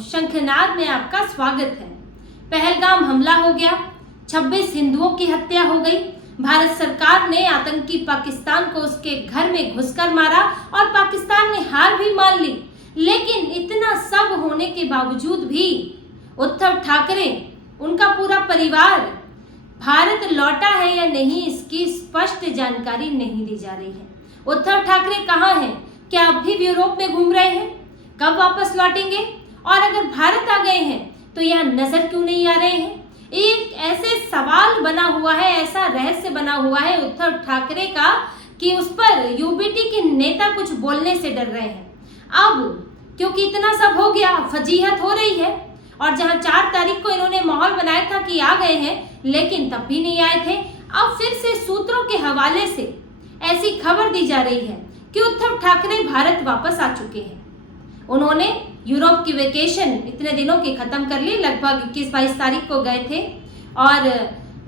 शंखनाद में आपका स्वागत है। पहलगाम हमला हो गया, 26 हिंदुओं की हत्या हो गई। भारत सरकार ने आतंकी पाकिस्तान को उसके घर में घुसकर मारा और पाकिस्तान ने हार भी मान ली। लेकिन इतना सब होने के बावजूद भी उद्धव ठाकरे, उनका पूरा परिवार भारत लौटा है या नहीं, इसकी स्पष्ट जानकारी नहीं दी जा रही है। उद्धव ठाकरे कहाँ हैं? क्या अब भी यूरोप में घूम रहे हैं? कब वापस लौटेंगे? और अगर भारत आ गए हैं तो यहाँ नजर क्यों नहीं आ रहे हैं? एक ऐसे सवाल बना हुआ है, ऐसा रहस्य बना हुआ है उद्धव ठाकरे का कि उस पर यूबीटी के नेता कुछ बोलने से डर रहे हैं। अब क्योंकि इतना सब हो गया, फजीहत हो रही है, और जहां 4 तारीख को इन्होंने माहौल बनाया था कि आ गए हैं, लेकिन तब भी नहीं आए थे। अब फिर से सूत्रों के हवाले से ऐसी खबर दी जा रही है कि उद्धव ठाकरे भारत वापस आ चुके हैं। उन्होंने यूरोप की वेकेशन इतने दिनों की खत्म कर ली, लगभग 21-22 तारीख को गए थे और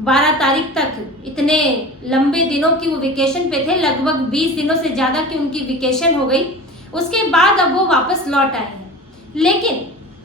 12 तारीख तक इतने लंबे दिनों की वो वेकेशन पे थे, लगभग 20 दिनों से ज्यादा की उनकी वेकेशन हो गई। उसके बाद अब वो वापस लौट आए हैं, लेकिन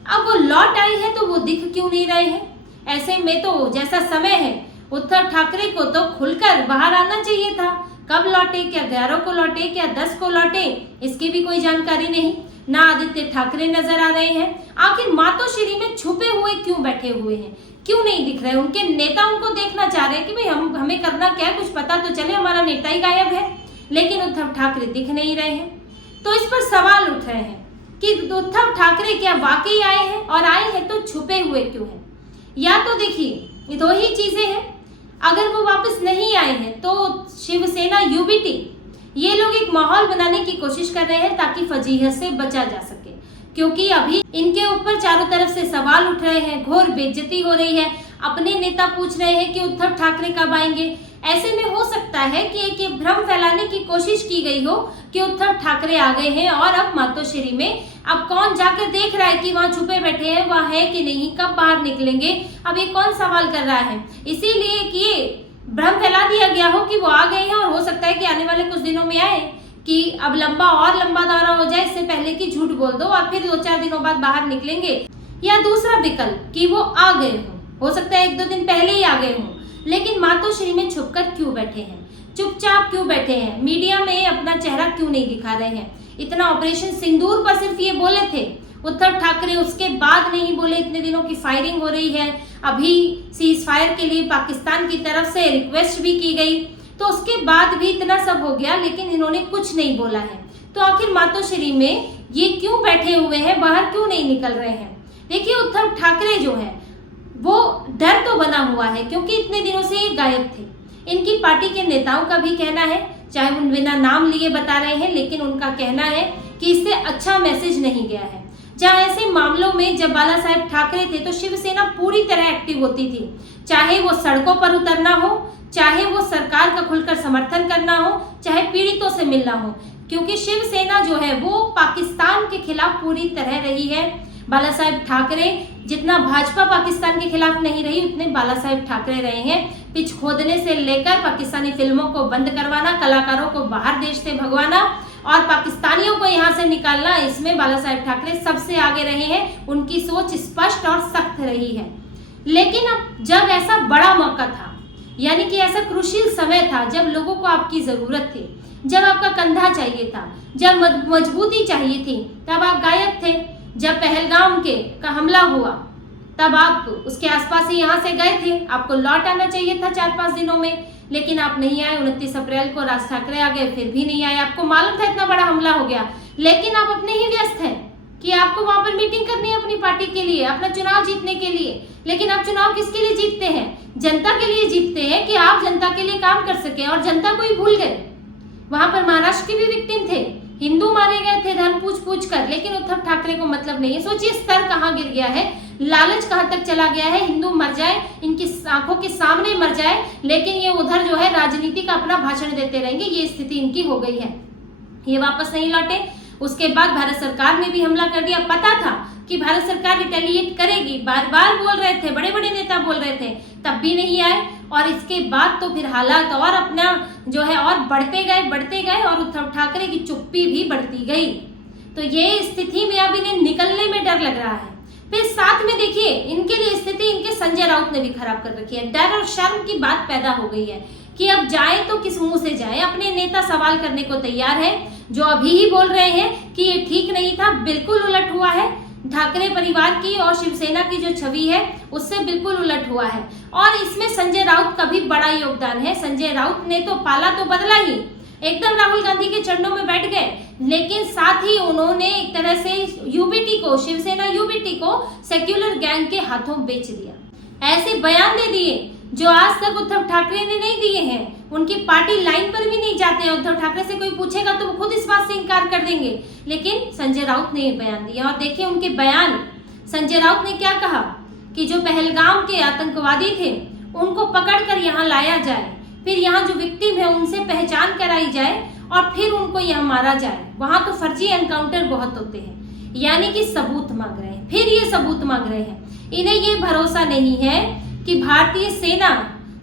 अब वो लौट आए हैं तो वो दिख क्यों नहीं रहे हैं? ऐसे में तो जैसा समय है, उद्धव ठाकरे को तो खुलकर बाहर आना चाहिए था। कब लौटे? क्या 11 को लौटे, क्या 10 को लौटे, इसकी भी कोई जानकारी नहीं। ना आदित्य ठाकरे नजर आ रहे हैं। आखिर मातोश्री में छुपे हुए क्यों बैठे हुए हैं? क्यों नहीं दिख रहे? उनके नेता उनको देखना चाह रहे हैं कि भाई हमें करना क्या है, कुछ पता तो चले, हमारा नेता ही गायब है। लेकिन उद्धव ठाकरे दिख नहीं रहे हैं। तो इस पर सवाल उठ रहे हैं कि उद्धव ठाकरे क्या वाकई आए हैं, और आए हैं तो छुपे हुए क्यों हैं? या तो देखिए 2 ही चीजें हैं। अगर वो वापस नहीं आए हैं तो शिवसेना, यूबीटी, ये लोग एक माहौल बनाने की कोशिश कर रहे हैं ताकि फजीहत से बचा जा सके, क्योंकि अभी इनके ऊपर चारों तरफ से सवाल उठ रहे हैं, घोर बेइज्जती हो रही है। अपने नेता पूछ रहे हैं कि उद्धव ठाकरे कब आएंगे। ऐसे में हो सकता है कि एक भ्रम फैलाने की कोशिश की गई हो कि उद्धव ठाकरे आ गए हैं और अब मातोश्री में अब कौन जाकर देख रहा है कि वहाँ छुपे बैठे हैं, वहाँ है कि नहीं, कब बाहर निकलेंगे, अब ये कौन सवाल कर रहा है। इसीलिए कि भ्रम फैला दिया गया हो कि वो आ गए हैं, और हो सकता है कि आने वाले कुछ दिनों में आए, कि अब लंबा दौरा हो जाए, इससे पहले कि झूठ बोल दो और फिर 2-4 दिनों बाद बाहर निकलेंगे। या दूसरा विकल्प कि वो आ गए हो सकता है 1-2 दिन पहले ही आ गए हों, लेकिन मातोश्री में छुपकर क्यों बैठे हैं, चुपचाप क्यों बैठे हैं, मीडिया में अपना चेहरा क्यों नहीं दिखा रहे हैं। इतना ऑपरेशन सिंदूर पर सिर्फ ये बोले थे उद्धव ठाकरे, उसके बाद नहीं बोले। इतने दिनों की फायरिंग हो रही है, अभी सीज फायर के लिए पाकिस्तान की तरफ से रिक्वेस्ट भी की गई, तो उसके बाद भी इतना सब हो गया, लेकिन इन्होंने कुछ नहीं बोला है। तो आखिर मातोश्री में ये क्यों बैठे हुए हैं, बाहर क्यों नहीं निकल रहे हैं? देखिए उद्धव ठाकरे जो है वो डर तो बना हुआ है, क्योंकि इतने दिनों से ये गायब थे। इनकी पार्टी के नेताओं का भी कहना है, चाहे वो बिना नाम लिए बता रहे हैं, लेकिन उनका कहना है कि इससे अच्छा मैसेज नहीं गया है। जहाँ ऐसे मामलों में जब बाला साहेब ठाकरे थे तो शिवसेना पूरी तरह एक्टिव होती थी, चाहे वो सड़कों पर उतरना हो, चाहे वो सरकार का खुलकर समर्थन करना हो, चाहे पीड़ितों से मिलना हो, क्योंकि शिवसेना जो है वो पाकिस्तान के खिलाफ पूरी तरह रही है। बाला साहेब ठाकरे जितना भाजपा पाकिस्तान के खिलाफ नहीं रही, उतने बाला साहेब ठाकरे रहे हैं। पिच खोदने से लेकर पाकिस्तानी फिल्मों को बंद करवाना, कलाकारों को बाहर देश से भगवाना और पाकिस्तानियों को यहाँ से निकालना, इसमें बाला साहेब ठाकरे सबसे आगे रहे हैं। उनकी सोच स्पष्ट और सख्त रही है। लेकिन अब जब ऐसा बड़ा मौका था, यानी कि ऐसा क्रूशियल समय था, जब लोगों को आपकी जरूरत थी, जब आपका कंधा चाहिए था, जब मजबूती चाहिए थी, तब आप गायब थे। जब पहलगाम का हमला हुआ तब आप उसके आसपास ही यहाँ से गए थे, आपको लौट आना चाहिए था 4-5 दिनों में, लेकिन आप नहीं आए। 29 अप्रैल को राज ठाकरे आ गए, फिर भी नहीं आए। आपको मालूम था इतना बड़ा हमला हो गया, लेकिन आप अपने ही व्यस्त हैं कि आपको वहां पर मीटिंग करनी है अपनी पार्टी के लिए, अपना चुनाव जीतने के लिए। लेकिन आप चुनाव किसके लिए जीतते हैं? जनता के लिए जीतते हैं कि आप जनता के लिए काम कर सके, और जनता को ही भूल गए। वहां पर महाराष्ट्र के भी विक्टिम थे, हिंदू मारे गए थे धन पूछ कर, लेकिन उद्धव ठाकरे को मतलब नहीं है। सोचिए स्तर कहाँ गिर गया है, लालच कहाँ तक चला गया है। हिंदू मर जाए, इनकी आंखों के सामने मर जाए, लेकिन ये उधर जो है राजनीति का अपना भाषण देते रहेंगे। ये स्थिति इनकी हो गई है। ये वापस नहीं लौटे। उसके बाद भारत सरकार ने भी हमला कर दिया। पता था कि भारत सरकार रिटेलिएट करेगी, बार बार बोल रहे थे, बड़े बड़े नेता बोल रहे थे, तब भी नहीं आए। और इसके बाद तो फिर हालात और अपना जो है और बढ़ते गए और उद्धव ठाकरे की चुप्पी भी बढ़ती गई। तो ये स्थिति में अब इन्हें निकलने में डर लग रहा है। फिर साथ में देखिए इनके लिए स्थिति इनके संजय राउत ने भी खराब कर रखी है। डर और शर्म की बात पैदा हो गई है कि अब जाए तो किस मुंह से जाए। अपने नेता सवाल करने को तैयार है, जो अभी ही बोल रहे हैं कि ये ठीक नहीं था, बिल्कुल उलट हुआ है। ठाकरे परिवार की और शिवसेना की जो छवि है उससे बिल्कुल उलट हुआ है और इसमें संजय राउत का भी बड़ा योगदान है। संजय राउत ने तो पाला तो बदला ही, एकदम राहुल गांधी के चरणों में बैठ गए, लेकिन साथ ही उन्होंने एक तरह से यूबीटी को, शिवसेना यूबीटी को सेक्युलर गैंग के हाथों बेच दिया। ऐसे बयान दे दिए जो आज तक उद्धव ठाकरे ने नहीं दिए हैं। उनकी पार्टी लाइन पर भी नहीं जाते हैं। उद्धव ठाकरे से कोई पूछेगा तो वो खुद इस बात से इनकार कर देंगे, लेकिन संजय राउत ने ये बयान दिया। और देखिए उनके बयान, संजय राउत ने क्या कहा कि जो पहलगाम के आतंकवादी थे उनको पकड़कर यहाँ लाया जाए, फिर यहाँ जो विक्टिम है उनसे पहचान कराई जाए और फिर उनको यहाँ मारा जाए। वहां तो फर्जी एनकाउंटर बहुत होते हैं, यानी कि सबूत मांग रहे हैं। फिर ये सबूत मांग रहे हैं। इन्हें ये भरोसा नहीं है कि भारतीय सेना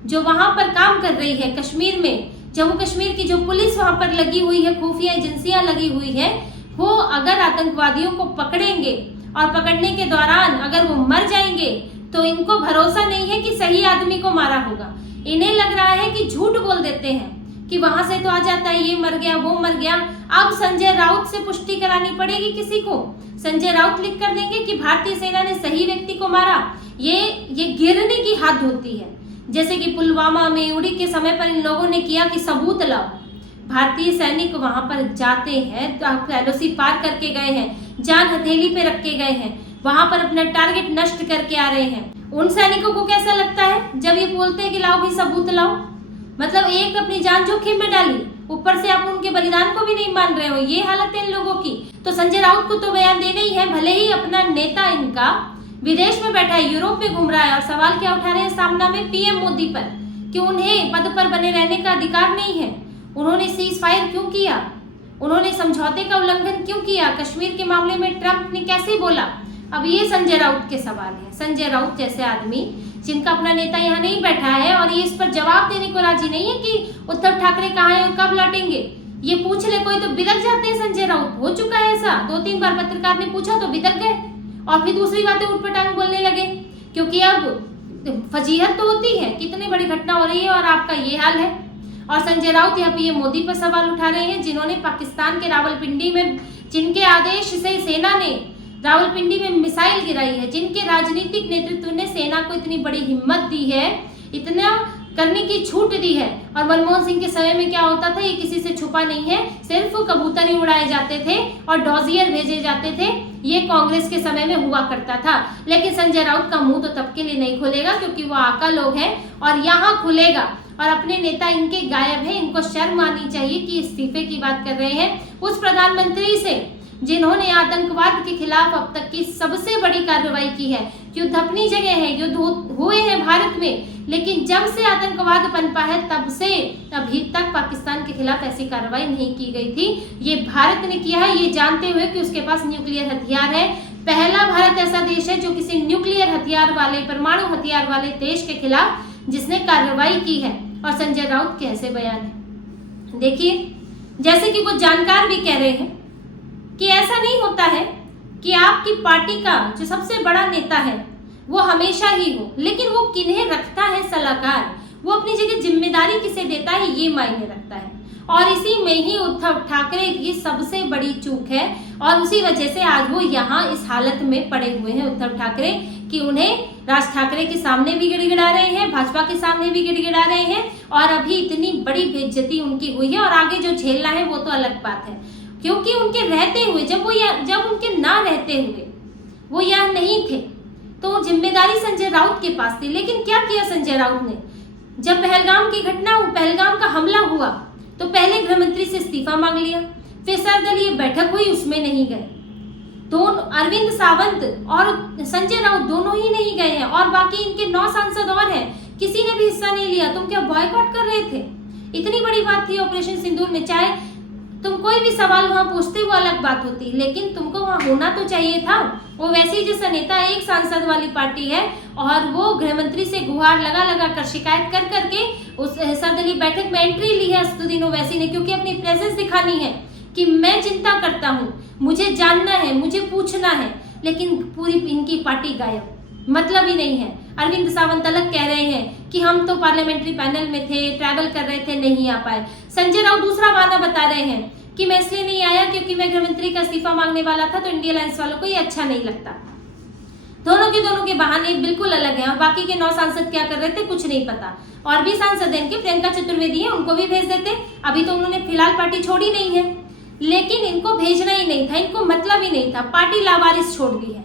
जो वहां पर काम कर रही है कश्मीर में, जम्मू कश्मीर की जो पुलिस वहां पर लगी हुई है, खुफिया एजेंसियां लगी हुई है, वो अगर आतंकवादियों को पकड़ेंगे और पकड़ने के दौरान अगर वो मर जाएंगे तो इनको भरोसा नहीं है कि सही आदमी को मारा होगा। इन्हें लग रहा है कि झूठ बोल देते हैं कि वहां से तो आ जाता है, ये मर गया, वो मर गया। अब संजय राउत से पुष्टि करानी पड़ेगी किसी को। संजय राउत लिख कर देंगे कि भारतीय सेना ने सही व्यक्ति को मारा। ये गिरने की हद होती है, जैसे कि पुलवामा में, उड़ी के समय पर इन लोगों ने किया कि सबूत लाओ। भारतीय सैनिक वहां पर जाते हैं, एलओसी पार करके गए हैं, जान हथेली पे रख के गए हैं, वहां पर अपना टारगेट नष्ट करके आ रहे हैं। उन सैनिकों को कैसा लगता है जब ये बोलते हैं कि लाओ भी सबूत लाओ? मतलब एक अपनी जान जोखिम में डाली, ऊपर से आप उनके बलिदान को भी नहीं मान रहे हो। ये हालत है इन लोगों की। तो संजय राउत को तो बयान देना ही है, भले ही अपना नेता इनका विदेश में बैठा है, यूरोप में घूम रहा है और सवाल क्या उठा रहे हैं सामना में पीएम मोदी पर कि उन्हें पद पर बने रहने का अधिकार नहीं है। उन्होंने सीज फायर क्यों किया? उन्होंने समझौते का उल्लंघन क्यों किया? कश्मीर के मामले में ट्रंप ने कैसे बोला? अब ये संजय राउत के सवाल है। संजय राउत जैसे आदमी जिनका अपना नेता यहाँ नहीं बैठा है और ये इस पर जवाब देने को राजी नहीं है कि उद्धव ठाकरे कहाँ हैं और कब लौटेंगे, ये पूछ ले कोई तो बिदक जाते हैं। संजय राउत हो चुका है ऐसा, 2-3 बार पत्रकार ने पूछा तो बिदक गए और फिर दूसरी बातें उठपटांग बोलने लगे, क्योंकि अब फजीहत तो होती है, कितनी बड़ी घटना हो रही है और आपका ये हाल है। और संजय राउत यहाँ पीएम मोदी पर सवाल उठा रहे हैं, जिन्होंने पाकिस्तान के रावलपिंडी में, जिनके आदेश से सेना ने रावलपिंडी में मिसाइल गिराई है, जिनके राजनीतिक नेतृत्व ने सेना को इतनी बड़ी हिम्मत दी है, इतना करने की छूट दी है। और मनमोहन सिंह के समय में क्या होता था, ये किसी से छुपा नहीं है, सिर्फ कबूतर ही उड़ाए जाते थे और डॉजियर भेजे जाते थे। ये कांग्रेस के समय में हुआ करता था। लेकिन संजय राउत का मुंह तो तब के लिए नहीं खुलेगा, क्योंकि वो आका लोग हैं और यहाँ खुलेगा। और अपने नेता इनके गायब हैं, इनको शर्म आनी चाहिए कि इस्तीफे की बात कर रहे हैं उस प्रधानमंत्री से जिन्होंने आतंकवाद के खिलाफ अब तक की सबसे बड़ी कार्रवाई की है। युद्ध अपनी जगह है, युद्ध हुए हैं भारत में, लेकिन जब से आतंकवाद पनपा है तब से अभी तक पाकिस्तान के खिलाफ ऐसी कार्रवाई नहीं की गई थी। ये भारत ने किया है, ये जानते हुए कि उसके पास न्यूक्लियर हथियार है। पहला भारत ऐसा देश है जो किसी न्यूक्लियर हथियार वाले, परमाणु हथियार वाले देश के खिलाफ जिसने कार्रवाई की है। और संजय राउत के ऐसे बयान है, देखिए जैसे कि कुछ जानकार भी कह रहे हैं कि ऐसा नहीं होता है कि आपकी पार्टी का जो सबसे बड़ा नेता है वो हमेशा ही हो, लेकिन वो किन्हें रखता है सलाहकार, वो अपनी जगह जिम्मेदारी किसे देता है, ये मायने रखता है। और इसी में ही उद्धव ठाकरे की सबसे बड़ी चूक है और उसी वजह से आज वो यहाँ इस हालत में पड़े हुए हैं उद्धव ठाकरे कि उन्हें राज ठाकरे के सामने भी गिड़गिड़ा रहे हैं, भाजपा के सामने भी गिड़गिड़ा रहे हैं और अभी इतनी बड़ी बेइज्जती उनकी हुई है और आगे जो झेलना है वो तो अलग बात है। क्योंकि उनके रहते हुए, जब उनके ना रहते हुए वो यहाँ नहीं थे तो जिम्मेदारी संजय राउत के पास थी। लेकिन क्या किया संजय राउत ने? जब पहलगाम की घटना हुई, पहलगाम का हमला हुआ तो पहले गृह मंत्री से इस्तीफा मांग लिया, फिर सर्वदलीय बैठक हुई, उसमें नहीं गए। दोनों अरविंद सावंत और संजय राउत दोनों ही नहीं गए हैं और बाकी इनके 9 सांसद और हैं, किसी ने भी हिस्सा नहीं लिया। तुम क्या बॉयकॉट कर रहे थे? इतनी बड़ी बात थी ऑपरेशन सिंदूर में, चाहे तुम कोई भी सवाल वहां पूछते वो अलग बात होती, लेकिन तुमको वहां होना तो चाहिए था। वो वैसे ही जैसा नेता एक सांसद वाली पार्टी है और वो गृह मंत्री से गुहार लगा कर शिकायत कर करके उस सर्वदलीय बैठक में एंट्री ली है असदुद्दीन ओवैसी ने, क्योंकि अपनी प्रेजेंस दिखानी है कि मैं चिंता करता हूँ, मुझे जानना है, मुझे पूछना है। लेकिन पूरी इनकी पार्टी गायब, मतलब ही नहीं है। अरविंद सावंत अलग कह रहे हैं कि हम तो पार्लियामेंट्री पैनल में थे, ट्रैवल कर रहे थे, नहीं आ पाए। संजय राउत दूसरा बहाना बता रहे हैं कि मैं इसलिए नहीं आया क्योंकि मैं गृह मंत्री का इस्तीफा मांगने वाला था, तो इंडिया अलायंस वालों को ये अच्छा नहीं लगता। दोनों के बहाने बिल्कुल अलग हैं और बाकी के 9 सांसद क्या कर रहे थे कुछ नहीं पता। और भी सांसद हैं इनके, प्रियंका चतुर्वेदी है, उनको भी भेज देते। अभी तो उन्होंने फिलहाल पार्टी छोड़ी नहीं है, लेकिन इनको भेजना ही नहीं था, इनको मतलब ही नहीं था, पार्टी लावारिस छोड़ दी है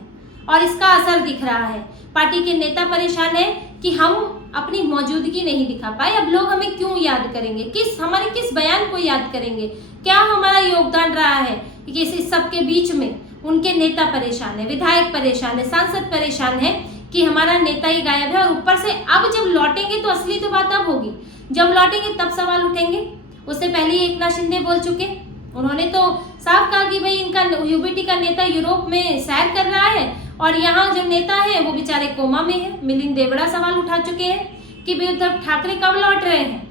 और इसका असर दिख रहा है। पार्टी के नेता परेशान है कि हम अपनी मौजूदगी नहीं दिखा पाए, अब लोग हमें क्यों याद करेंगे, हमारे किस बयान को याद करेंगे, क्या हमारा योगदान रहा है इस सबके बीच में। उनके नेता परेशान है, विधायक परेशान है, सांसद परेशान है कि हमारा नेता ही गायब है। और ऊपर से अब जब लौटेंगे तो असली तो बात अब होगी, जब लौटेंगे तब सवाल उठेंगे। उससे पहले ही एकनाथ शिंदे बोल चुके, उन्होंने तो साफ कहा कि भाई इनका यूबीटी का नेता यूरोप में सैर कर रहा है और यहाँ जो नेता है वो बेचारे कोमा में है। मिलिंद देवड़ा सवाल उठा चुके हैं कि भाई उद्धव ठाकरे कब लौट रहे हैं।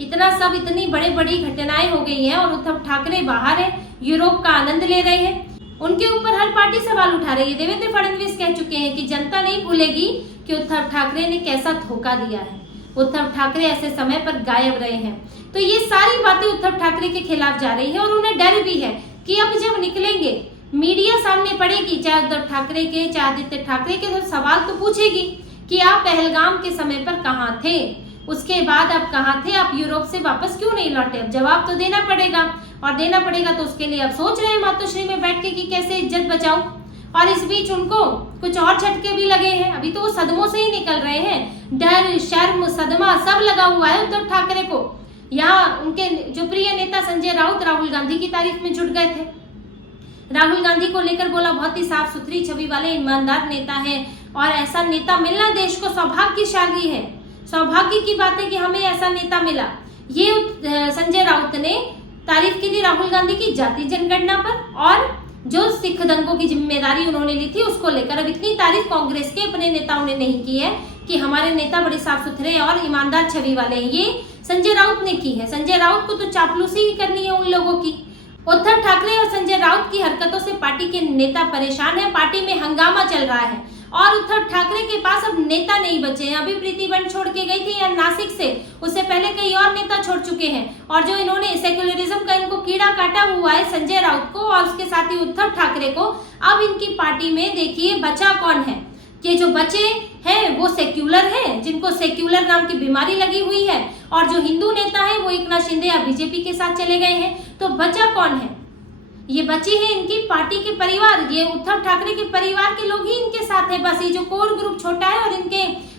इतना सब, इतनी बड़ी घटनाएं हो गई हैं और उद्धव ठाकरे बाहर है, यूरोप का आनंद ले रहे हैं। उनके ऊपर हर पार्टी सवाल उठा रही है। देवेंद्र फडणवीस कह चुके हैं कि जनता नहीं भूलेगी कि उद्धव ठाकरे ने कैसा धोखा दिया है, उद्धव ठाकरे ऐसे समय पर गायब रहे हैं। तो ये सारी बातें उद्धव ठाकरे के खिलाफ जा रही है और उन्हें डर भी है कि अब जब निकलेंगे मीडिया सामने पड़ेगी, चाहे उद्धव ठाकरे के चाहे आदित्य ठाकरे के, तो सवाल तो पूछेगी कि आप पहलगाम के समय पर कहाँ थे, उसके बाद आप कहाँ थे, आप यूरोप से वापस क्यों नहीं लौटे। अब जवाब तो देना पड़ेगा और देना पड़ेगा तो उसके लिए अब सोच रहे हैं मातोश्री में बैठ के कि कैसे इज्जत बचाऊं। और इस बीच उनको कुछ और झटके भी लगे हैं, अभी तो वो सदमों से ही निकल रहे हैं। डर, शर्म, सदमा सब लगा हुआ है उद्धव ठाकरे को। यहाँ उनके जो प्रिय नेता संजय राउत राहुल गांधी की तारीफ में जुट गए थे। राहुल गांधी को लेकर बोला बहुत ही साफ सुथरी छवि वाले ईमानदार नेता है और ऐसा नेता मिलना देश को सौभाग्यशाली है। सौभाग्य की बात है कि हमें ऐसा नेता मिला। ये संजय राउत ने तारीफ की थी राहुल गांधी की जाति जनगणना पर और जो सिख दंगों की जिम्मेदारी उन्होंने ली थी उसको लेकर। अब इतनी तारीफ कांग्रेस के अपने नेताओं ने नहीं की है कि हमारे नेता बड़े साफ सुथरे और ईमानदार छवि वाले हैं, ये संजय राउत ने की है। संजय राउत को तो चापलूसी ही करनी है उन लोगों की। उद्धव ठाकरे और संजय राउत की हरकतों से पार्टी के नेता परेशान है, पार्टी में हंगामा चल रहा है और उद्धव ठाकरे के पास अब नेता नहीं बचे हैं। अभी प्रीति बंद छोड़ के गई थी या नासिक से, उससे पहले कई और नेता छोड़ चुके हैं और जो इन्होंने सेक्युलरिज्म का इनको कीड़ा काटा हुआ है संजय राउत को और उसके साथ ही उद्धव ठाकरे को, अब इनकी पार्टी में देखिए बचा कौन है। ये जो बचे हैं वो सेक्युलर हैं, जिनको सेक्युलर नाम की बीमारी लगी हुई है, और जो हिंदू नेता है वो एकनाथ शिंदे या बीजेपी के साथ चले गए हैं। तो बचा कौन है? ये बची है इनकी पार्टी के परिवार, ये उद्धव ठाकरे के परिवार के लोग ही इनके साथ है। बस ये जो कोर ग्रुप छोटा है और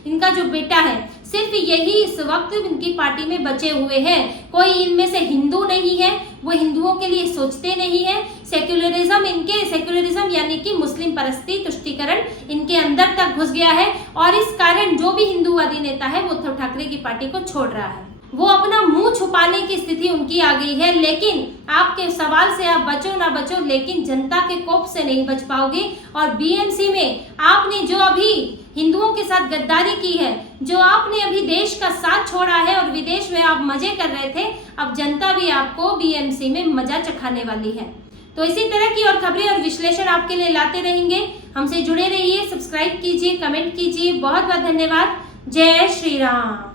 इनका जो बेटा है, सिर्फ यही इस वक्त इनकी पार्टी में बचे हुए हैं। कोई इनमें से हिंदू नहीं है, वो हिंदुओं के लिए सोचते नहीं है। सेक्युलरिज्म यानी कि मुस्लिम परस्ती, तुष्टीकरण इनके अंदर तक घुस गया है और इस कारण जो भी हिंदूवादी नेता है वो उद्धव ठाकरे की पार्टी को छोड़ रहा है। वो अपना मुंह छुपाने की स्थिति उनकी आ गई है। लेकिन आपके सवाल से आप बचो ना बचो, लेकिन जनता के कोप से नहीं बच पाओगे। और बीएमसी में आपने जो अभी हिंदुओं के साथ गद्दारी की है, जो आपने अभी देश का साथ छोड़ा है और विदेश में आप मजे कर रहे थे, अब जनता भी आपको बीएमसी में मजा चखाने वाली है। तो इसी तरह की और खबरें और विश्लेषण आपके लिए लाते रहेंगे। हमसे जुड़े रहिए, सब्सक्राइब कीजिए, कमेंट कीजिए। बहुत बहुत धन्यवाद। जय श्री राम।